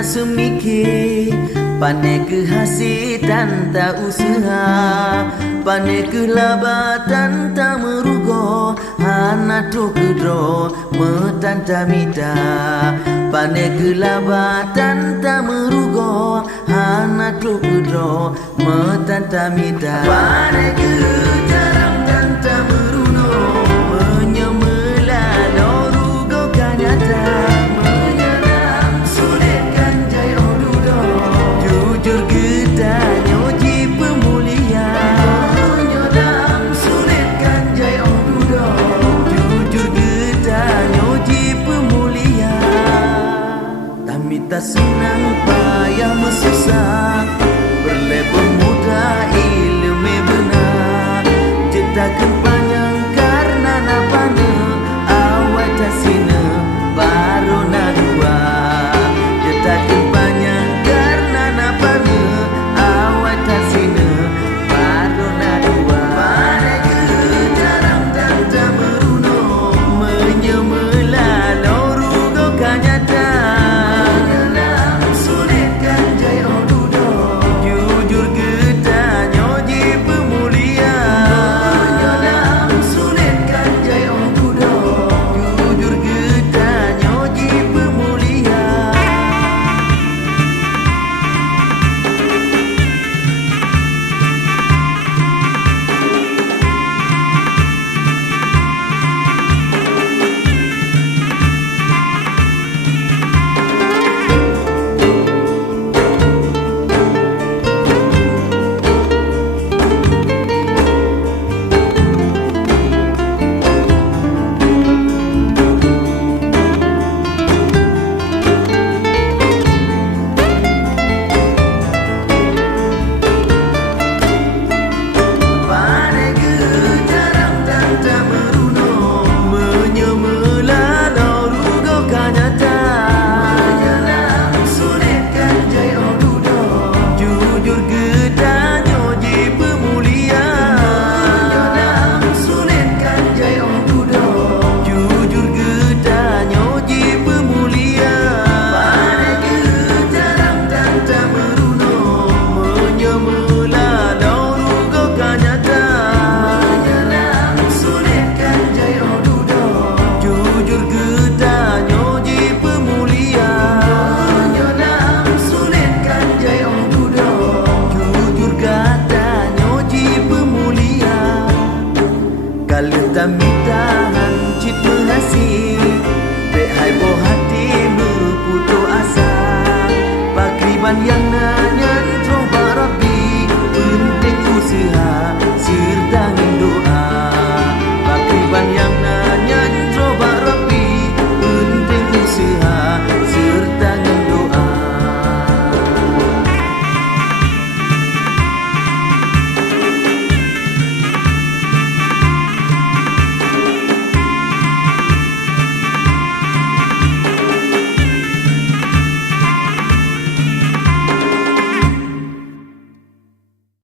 tak semikir, pandai ke hasil dan tak usaha, pandai ke labatan tak merugo, hana tu kedro metanta mita. Pandai ke labatan tak merugo, hana tu kedro metanta mita. Pandai ke jarang dan tak meruno, menyemela lorugo kanyata. Tak senang payah mesusah, berlebur muda ilmu benar. Jetakan panjang karena napana, awal tak sina baru nak dua. Jetakan panjang karena napana, awal tak sina baru nak dua. Pandai ke jarang dan tak meruno, menyemela lorugo kanyata. Kami tahan cit mengasih, bek hai boh hati putus asa, pakriban yang